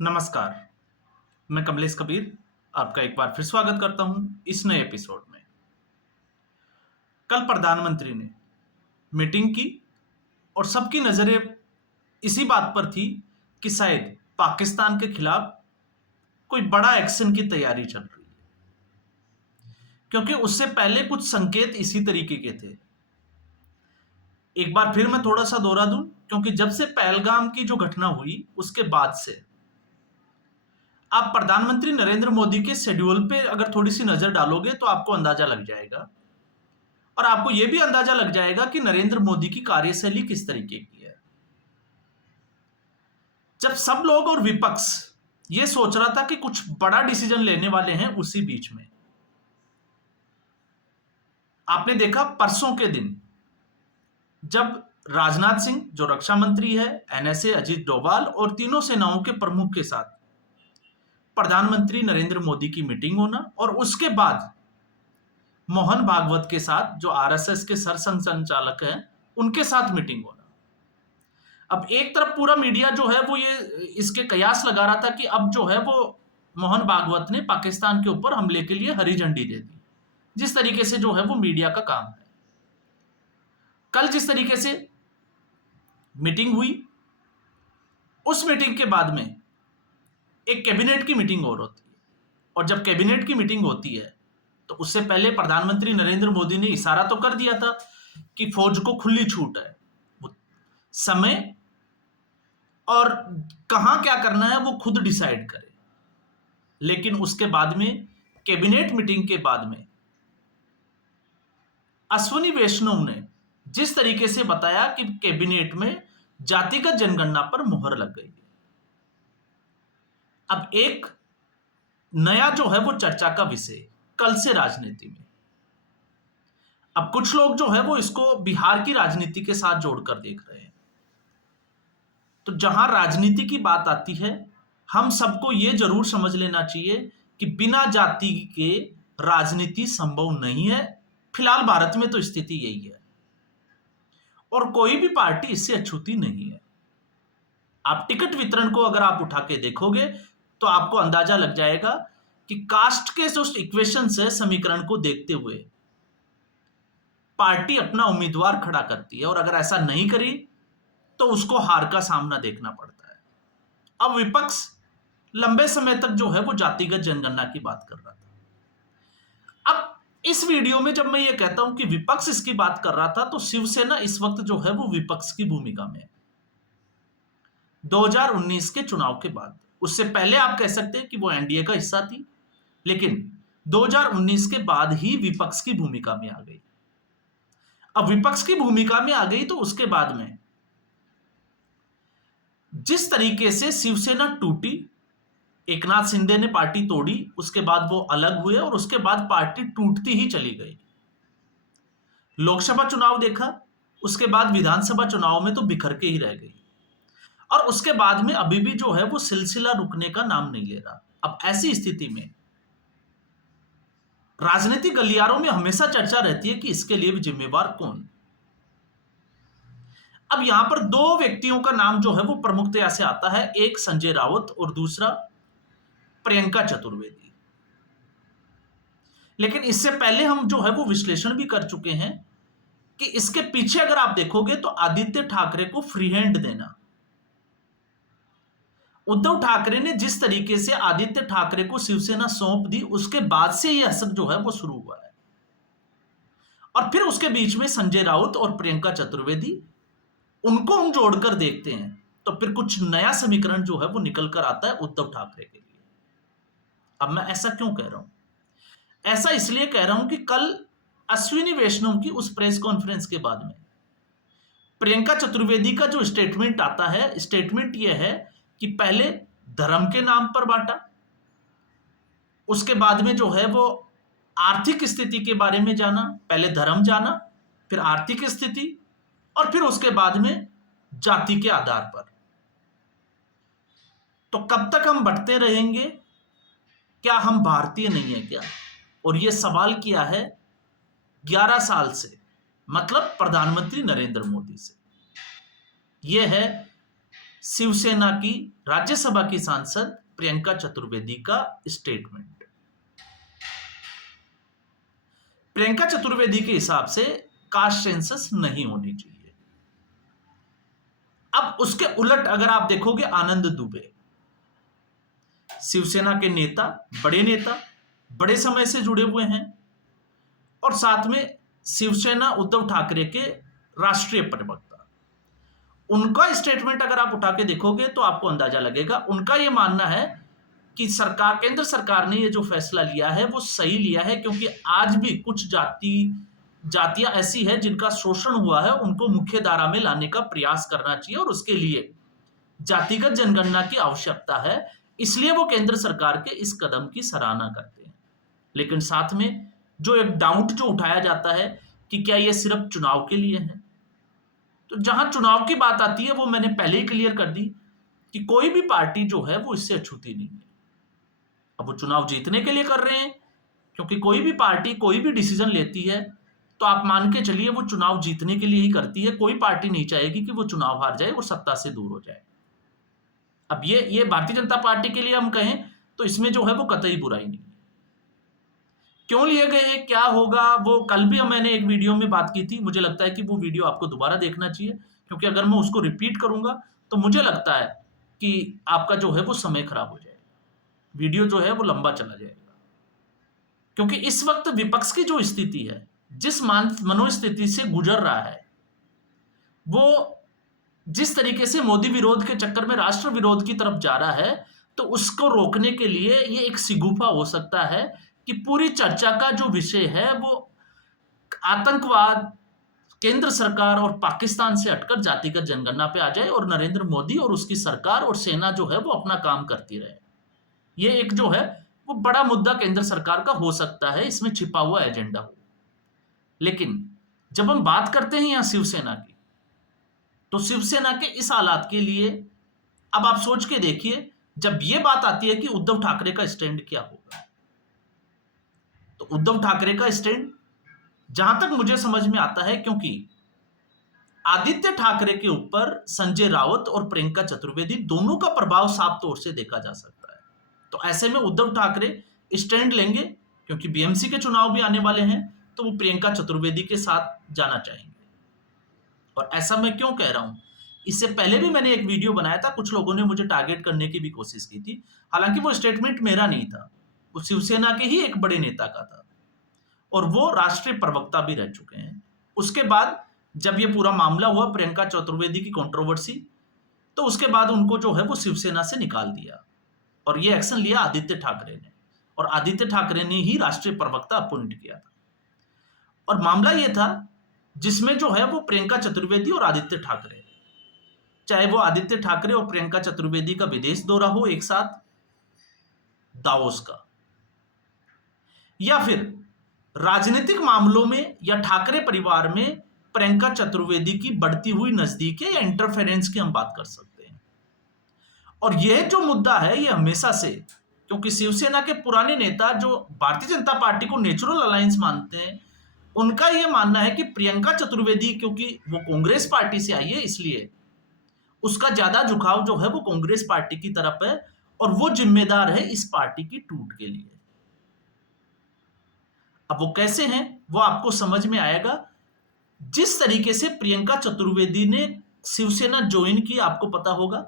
नमस्कार, मैं कमलेश कबीर आपका एक बार फिर स्वागत करता हूं इस नए एपिसोड में। कल प्रधानमंत्री ने मीटिंग की और सबकी नज़रें इसी बात पर थी कि शायद पाकिस्तान के खिलाफ कोई बड़ा एक्शन की तैयारी चल रही है, क्योंकि उससे पहले कुछ संकेत इसी तरीके के थे। एक बार फिर मैं थोड़ा-सा दोहरा दूं, क्योंकि जब से पहलगाम की जो घटना हुई, उसके बाद से आप प्रधानमंत्री नरेंद्र मोदी के शेड्यूल पे अगर थोड़ी-सी नज़र डालोगे तो आपको अंदाज़ा लग जाएगा और आपको यह भी अंदाज़ा लग जाएगा कि नरेंद्र मोदी की कार्यशैली किस तरीके की है। जब सब लोग और विपक्ष ये सोच रहा था कि कुछ बड़ा डिसीजन लेने वाले हैं, उसी बीच में आपने देखा परसों के दिन जब राजनाथ सिंह जो रक्षा मंत्री है, एनएसए अजीत डोभाल और तीनों सेनाओं के प्रमुख के साथ प्रधानमंत्री नरेंद्र मोदी की मीटिंग होना और उसके बाद मोहन भागवत के साथ जो आरएसएस के सरसंघचालक हैं, उनके साथ मीटिंग होना। अब एक तरफ पूरा मीडिया जो है वो ये इसके कयास लगा रहा था कि अब जो है वो मोहन भागवत ने पाकिस्तान के ऊपर हमले के लिए हरी झंडी दे दी, जिस तरीके से जो है वो मीडिया का काम है। कल जिस तरीके से मीटिंग हुई, उस मीटिंग के बाद में एक कैबिनेट की मीटिंग और होती है और जब कैबिनेट की मीटिंग होती है तो उससे पहले प्रधानमंत्री नरेंद्र मोदी ने इशारा तो कर दिया था कि फौज को खुली छूट है, वो समय और कहां क्या करना है वो खुद डिसाइड करे। लेकिन उसके बाद में कैबिनेट मीटिंग के बाद में अश्विनी वैष्णव ने जिस तरीके से बताया कि कैबिनेट में जातिगत जनगणना पर मुहर लग गई। अब एक नया जो है वो चर्चा का विषय कल से राजनीति में, अब कुछ लोग जो है वो इसको बिहार की राजनीति के साथ जोड़कर देख रहे हैं। तो जहां राजनीति की बात आती है, हम सबको ये जरूर समझ लेना चाहिए कि बिना जाति के राजनीति संभव नहीं है। फिलहाल भारत में तो स्थिति यही है और कोई भी पार्टी इससे अछूती नहीं है। आप टिकट वितरण को अगर आप उठा के देखोगे तो आपको अंदाजा लग जाएगा कि कास्ट के जो इक्वेशन है, समीकरण को देखते हुए पार्टी अपना उम्मीदवार खड़ा करती है और अगर ऐसा नहीं करी तो उसको हार का सामना देखना पड़ता है। अब विपक्ष लंबे समय तक जो है वो जातिगत जनगणना की बात कर रहा था। अब इस वीडियो में जब मैं ये कहता हूं कि विपक्ष इसकी बात कर रहा था, तो शिवसेना इस वक्त जो है वो विपक्ष की भूमिका में है 2019 के चुनाव के बाद। उससे पहले आप कह सकते हैं कि वो एनडीए का हिस्सा थी, लेकिन 2019 के बाद ही विपक्ष की भूमिका में आ गई। अब विपक्ष की भूमिका में आ गई तो उसके बाद में जिस तरीके से शिवसेना टूटी, एकनाथ शिंदे ने पार्टी तोड़ी, उसके बाद वो अलग हुए और उसके बाद पार्टी टूटती ही चली गई। लोकसभा चुनाव देखा, उसके बाद विधानसभा चुनाव में तो बिखर के ही रह गई और उसके बाद में अभी भी जो है वो सिलसिला रुकने का नाम नहीं ले रहा। अब ऐसी स्थिति में राजनीतिक गलियारों में हमेशा चर्चा रहती है कि इसके लिए भी जिम्मेवार कौन। अब यहां पर दो व्यक्तियों का नाम जो है वो प्रमुखतया से आता है, एक संजय राउत और दूसरा प्रियंका चतुर्वेदी। लेकिन इससे पहले हम जो है वो विश्लेषण भी कर चुके हैं कि इसके पीछे अगर आप देखोगे तो आदित्य ठाकरे को फ्री हैंड देना, उद्धव ठाकरे ने जिस तरीके से आदित्य ठाकरे को शिवसेना सौंप दी, उसके बाद से यह असर जो है वो शुरू हुआ है। और फिर उसके बीच में संजय राउत और प्रियंका चतुर्वेदी, उनको हम जोड़कर देखते हैं तो फिर कुछ नया समीकरण जो है वो निकल कर आता है उद्धव ठाकरे के लिए। अब मैं ऐसा क्यों कह रहा हूं? ऐसा इसलिए कह रहा हूं कि कल अश्विनी वैष्णव की उस प्रेस कॉन्फ्रेंस के बाद में प्रियंका चतुर्वेदी का जो स्टेटमेंट आता है, स्टेटमेंट यह है कि पहले धर्म के नाम पर बांटा, उसके बाद में जो है वो आर्थिक स्थिति के बारे में जाना, पहले धर्म जाना, फिर आर्थिक स्थिति और फिर उसके बाद में जाति के आधार पर। तो कब तक हम बढ़ते रहेंगे? क्या हम भारतीय नहीं है क्या? और यह सवाल किया है 11 साल से, मतलब प्रधानमंत्री नरेंद्र मोदी से। यह है शिवसेना की राज्यसभा की सांसद प्रियंका चतुर्वेदी का स्टेटमेंट। प्रियंका चतुर्वेदी के हिसाब से कास्ट सेंसस नहीं होनी चाहिए। अब उसके उलट अगर आप देखोगे, आनंद दुबे शिवसेना के नेता, बड़े समय से जुड़े हुए हैं और साथ में शिवसेना उद्धव ठाकरे के राष्ट्रीय प्रवक्ता, उनका स्टेटमेंट अगर आप उठा के देखोगे तो आपको अंदाजा लगेगा। उनका यह मानना है कि केंद्र सरकार ने यह जो फैसला लिया है वो सही लिया है, क्योंकि आज भी कुछ जातियां ऐसी है जिनका शोषण हुआ है, उनको मुख्य धारा में लाने का प्रयास करना चाहिए और उसके लिए जातिगत जनगणना की आवश्यकता है। इसलिए वो केंद्र सरकार के इस कदम की सराहना करते हैं। लेकिन साथ में जो एक डाउट जो उठाया जाता है कि क्या ये सिर्फ चुनाव के लिए है, तो जहां चुनाव की बात आती है वो मैंने पहले ही क्लियर कर दी कि कोई भी पार्टी जो है वो इससे अछूती नहीं है। अब वो चुनाव जीतने के लिए कर रहे हैं, क्योंकि कोई भी पार्टी कोई भी डिसीजन लेती है तो आप मान के चलिए वो चुनाव जीतने के लिए ही करती है। कोई पार्टी नहीं चाहेगी कि वो चुनाव हार जाए और सत्ता से दूर हो जाए। अब ये भारतीय जनता पार्टी के लिए हम कहें तो इसमें जो है वो कतई बुराई नहीं है। क्यों लिए गए, क्या होगा, वो कल भी मैंने एक वीडियो में बात की थी। मुझे लगता है कि वो वीडियो आपको दोबारा देखना चाहिए, क्योंकि अगर मैं उसको रिपीट करूंगा तो मुझे लगता है कि आपका जो है वो समय खराब हो जाएगा, वीडियो जो है वो लंबा चला जाएगा। क्योंकि इस वक्त विपक्ष की जो स्थिति है, जिस मनोस्थिति से गुजर रहा है, वो जिस तरीके से मोदी विरोध के चक्कर में राष्ट्र विरोध की तरफ जा रहा है, तो उसको रोकने के लिए ये एक सिगुफा हो सकता है कि पूरी चर्चा का जो विषय है वो आतंकवाद, केंद्र सरकार और पाकिस्तान से हटकर जातिगत जनगणना पे आ जाए और नरेंद्र मोदी और उसकी सरकार और सेना जो है वो अपना काम करती रहे। ये एक जो है वो बड़ा मुद्दा केंद्र सरकार का हो सकता है, इसमें छिपा हुआ एजेंडा हो। लेकिन जब हम बात करते हैं यहां शिवसेना की, तो शिवसेना के इस हालात के लिए अब आप सोच के देखिए, जब यह बात आती है कि उद्धव ठाकरे का स्टैंड क्या होगा, तो उद्धव ठाकरे का स्टैंड जहां तक मुझे समझ में आता है, क्योंकि आदित्य ठाकरे के ऊपर संजय राउत और प्रियंका चतुर्वेदी दोनों का प्रभाव साफ तौर से देखा जा सकता है, तो ऐसे में उद्धव ठाकरे स्टैंड लेंगे, क्योंकि बीएमसी के चुनाव भी आने वाले हैं, तो वो प्रियंका चतुर्वेदी के साथ जाना चाहेंगे। और ऐसा मैं क्यों कह रहा हूं, इससे पहले भी मैंने एक वीडियो बनाया था, कुछ लोगों ने मुझे टारगेट करने की भी कोशिश की थी। हालांकि वो स्टेटमेंट मेरा नहीं था, वो शिवसेना के ही एक बड़े नेता का था और वो राष्ट्रीय प्रवक्ता भी रह चुके हैं। उसके बाद जब ये पूरा मामला हुआ, प्रियंका चतुर्वेदी की कंट्रोवर्सी, तो उसके बाद उनको जो है वो शिवसेना से निकाल दिया और ये एक्शन लिया आदित्य ठाकरे ने, और आदित्य ठाकरे ने ही राष्ट्रीय प्रवक्ता अपॉइंट किया था। और मामला ये था जिसमें जो है वो प्रियंका चतुर्वेदी और आदित्य ठाकरे, चाहे वो आदित्य ठाकरे और प्रियंका चतुर्वेदी का विदेश दौरा हो एक साथ, दावोस का, या फिर राजनीतिक मामलों में या ठाकरे परिवार में प्रियंका चतुर्वेदी की बढ़ती हुई नजदीकी या इंटरफेरेंस की हम बात कर सकते हैं। और यह जो मुद्दा है ये हमेशा से, क्योंकि शिवसेना के पुराने नेता जो भारतीय जनता पार्टी को नेचुरल अलायंस मानते हैं, उनका यह मानना है कि प्रियंका चतुर्वेदी क्योंकि वो कांग्रेस पार्टी से आई है, इसलिए उसका ज्यादा झुकाव जो है वो कांग्रेस पार्टी की तरफ है और वो जिम्मेदार है इस पार्टी की टूट के लिए। अब वो कैसे हैं वो आपको समझ में आएगा। जिस तरीके से प्रियंका चतुर्वेदी ने शिवसेना ज्वाइन की, आपको पता होगा,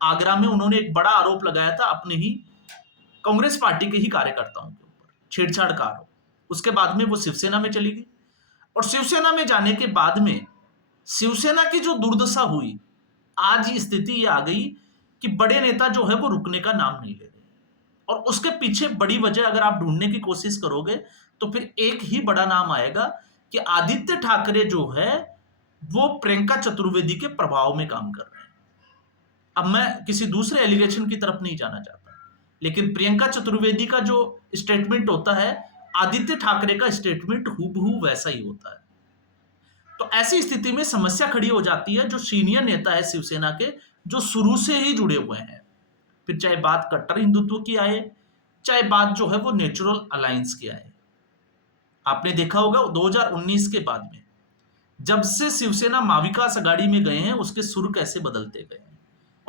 आगरा में उन्होंने एक बड़ा आरोप लगाया था अपने ही कांग्रेस पार्टी के ही कार्यकर्ताओं के ऊपर, छेड़छाड़ का आरोप। उसके बाद में वो शिवसेना में चली गई और शिवसेना में जाने के बाद में शिवसेना की जो दुर्दशा हुई, आज स्थिति ये आ गई कि बड़े नेता जो है वो रुकने का नाम नहीं ले रहे। और उसके पीछे बड़ी वजह अगर आप ढूंढने की कोशिश करोगे तो फिर एक ही बड़ा नाम आएगा कि आदित्य ठाकरे जो है वो प्रियंका चतुर्वेदी के प्रभाव में काम कर रहे हैं। अब मैं किसी दूसरे एलिगेशन की तरफ नहीं जाना चाहता, लेकिन प्रियंका चतुर्वेदी का जो स्टेटमेंट होता है, आदित्य ठाकरे का स्टेटमेंट हूबहू वैसा ही होता है। तो ऐसी स्थिति में समस्या खड़ी हो जाती है। जो सीनियर नेता है शिवसेना के, जो शुरू से ही जुड़े हुए हैं, फिर चाहे बात कट्टर हिंदुत्व की आए, चाहे बात जो है वो नेचुरल अलायंस की आए। आपने देखा होगा 2019 के बाद में जब से शिवसेना महाविकास आघाड़ी में गए हैं, उसके सुर कैसे बदलते गए हैं।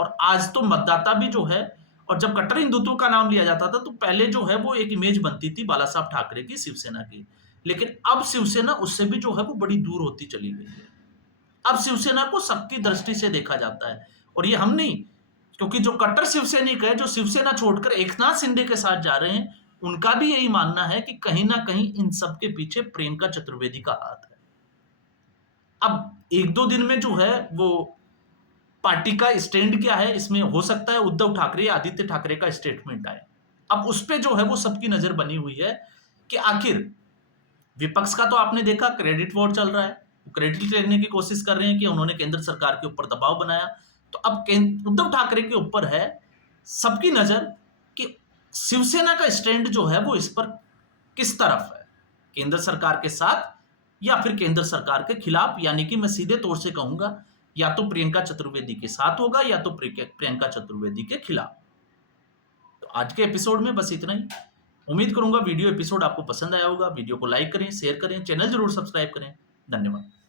और आज तो मतदाता भी जो है, और जब कट्टर हिंदुत्व का नाम लिया जाता था तो पहले जो है वो एक इमेज बनती थी बालासाहब ठाकरे की, शिवसेना की। लेकिन अब शिवसेना उससे भी जो है वो बड़ी दूर होती चली गई है। अब शिवसेना को सबकी दृष्टि से देखा जाता है, और ये हम नहीं, क्योंकि जो कट्टर शिवसैनिक है, जो शिवसेना छोड़कर एकनाथ शिंदे के साथ जा रहे हैं, उनका भी यही मानना है कि कहीं ना कहीं इन सब के पीछे प्रियंका चतुर्वेदी का हाथ है। अब एक दो दिन में जो है वो पार्टी का स्टैंड क्या है, इसमें हो सकता है उद्धव ठाकरे या आदित्य ठाकरे का स्टेटमेंट आए। अब उस पे जो है वो सबकी नजर बनी हुई है कि आखिर विपक्ष का तो आपने देखा क्रेडिट वॉर चल रहा है, क्रेडिट लेने की कोशिश कर रहे हैं कि उन्होंने केंद्र सरकार के ऊपर दबाव बनाया। तो अब उद्धव ठाकरे के ऊपर है सबकी नजर कि शिवसेना का स्टैंड जो है वो इस पर किस तरफ है, केंद्र सरकार के साथ या फिर केंद्र सरकार के खिलाफ। यानी कि मैं सीधे तौर से कहूंगा, या तो प्रियंका चतुर्वेदी के साथ होगा या तो प्रियंका चतुर्वेदी के खिलाफ। तो आज के एपिसोड में बस इतना ही। उम्मीद करूंगा वीडियो एपिसोड आपको पसंद आया होगा। वीडियो को लाइक करें, शेयर करें, चैनल जरूर सब्सक्राइब करें। धन्यवाद।